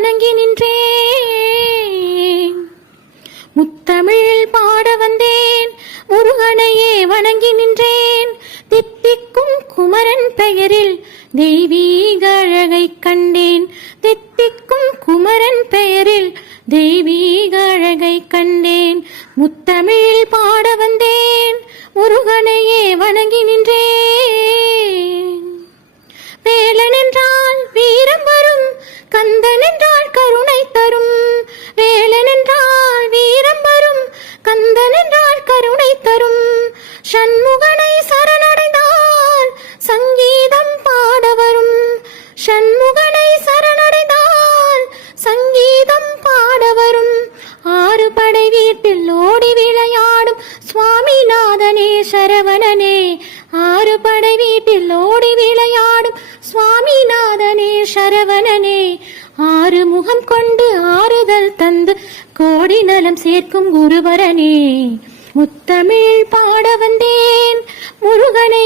வணங்கி நின்றேன். முத்தமிழ் பாட வந்தேன். முருகனையே வணங்கி நின்றேன். தித்திக்கும் குமரன் பெயரில் தெய்வீக அழகை கண்டேன். தித்திக்கும் குமரன் பெயரில் தெய்வீக அழகை கண்டேன். முத்தமிழ் பாட வந்தேன். முருகனையே கருணை தரும். சண்முகனை சரணடைந்தால் சங்கீதம் பாட வரும். சண்முகனை சரணடைந்தால் சங்கீதம் பாட வரும். ஆறு படை வீட்டில் ஓடி விளையாடும் சுவாமிநாதனே சரவணனே. ஆறு படை வீட்டில் ஓடி விளையாடும் சுவாமிநாதனே சரவணனே. ஆறு முகம் கொண்டு ஆறுதல் தந்து கோடி நலம் சேர்க்கும் குருவரனே. முத்தமிழ் பாட வந்தேன். முருகனை